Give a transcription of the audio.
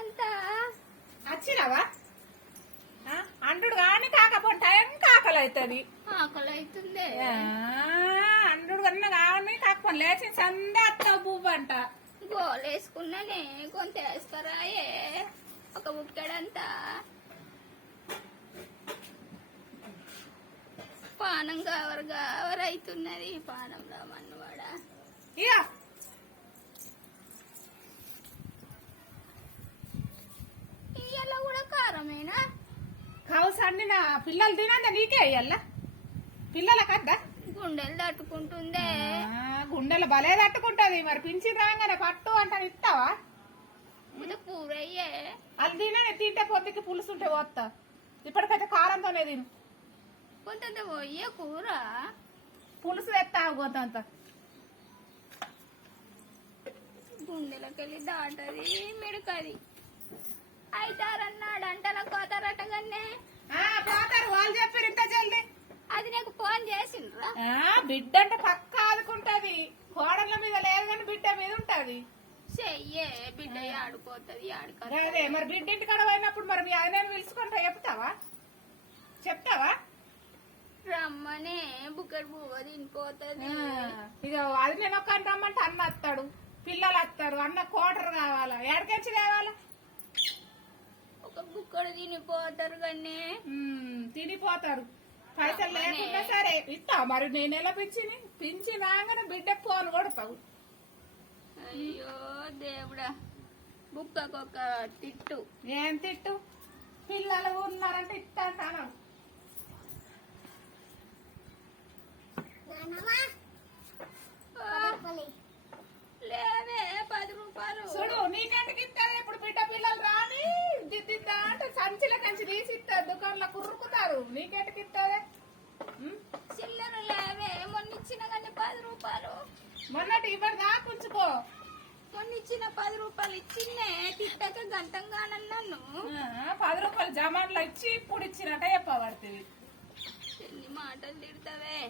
బుక్కడంతా వచ్చినావా అంటుడు కానీ కాకపోతే టైం కాకలు అవుతుంది. ఆకలి అవుతుంది. అంటుడు కన్నా కానీ కాకపోతే లేచి సందే అత్తావు పువ్వు అంట. గోలేసుకున్నానే కొంత వేసుకరాయే ఒక బుక్కడంతా. పానం గావరు అవుతున్నది. పానంలో మన్నువాడ ఇక ఇయ్యాల కూడా కారమేనా? కౌసండి నా పిల్లలు తినందా నీకే అయ్యల్లా పిల్లలకద్దా గుండెలు తట్టుకుంటుందే. గుండెలు భలే తట్టుకుంటది. మరి పింఛి రాగానే పట్టు అంటాను ఇస్తావా? కూరయ్యే అది తిననే తింటే పొద్దుకి పులుసు ఉంటే పోతా. ఇప్పటికైతే కారంతోనే తిను. కొంత పోయే కూర పులుసు తెస్తావు కొంత. గుండెలకెళ్ళి దాటది మెడకది. అయితారన్నాడు అంటల కోతారటగానే. పోతారు వాళ్ళు చెప్పారు ఇంత జల్ది. అది నీకు ఫోన్ చేసిండ్రా? బిడ్డ అంటే పక్క ఆదుకుంటది. కోడళ్ళ మీద లేదు కానీ బిడ్డ మీద ఉంటది. చెయ్యే బిడ్డ ఆడుకోతుంది అదే మరి బిడ్డ ఇంటి కాడ పోయినప్పుడు మరి మీ ఆయన పిలుచుకుంటా చెప్తావా? రమ్మనే బుక్కడు పువ్వు తినిపోతుంది. ఇక అది నేను ఒక్క రమ్మంటే అన్న వస్తాడు, పిల్లలు వస్తారు. అన్న కోటరు కావాలా? ఎడకెచ్చి తేవాలా? ఒక బుక్కడు తినిపోతారు కానీ తినిపోతారు. పైసలు లేకుండా సరే ఇస్తావు. మరి నేను ఎలా పింఛి రాగానే బిడ్డకు ఫోన్ కొడతావు. అయ్యో దేవుడా, బుక్కకొక తిట్టు. ఏం తిట్టు? పిల్లలు ఉన్నారంటే ఇస్తా అంటాను. లేవే 10 రూపాయలు చూడు నీకెందుకు ఇస్తారు? ఇప్పుడు బిడ్డ పిల్లలు రాని దిద్దిద్దా అంటే సంచిల కంచి తీసి ఇస్తారు. దుకాణంలో కురుకుతారు. నీకెందుకు ఇస్తారే? చిల్లర లేవే. మొన్న ఇచ్చిన కానీ 10 రూపాయలు. మొన్నటి ఇవ్వరు దాకుంచుకో. మొన్న ఇచ్చిన 10 రూపాయలు ఇచ్చిందే తిట్టక గంటంగానన్నాను. 10 రూపాయలు జమాన్లో ఇచ్చి ఇప్పుడు ఇచ్చినట్ట చెప్పబడుతుంది. ఎన్ని మాటలు తిడతావే.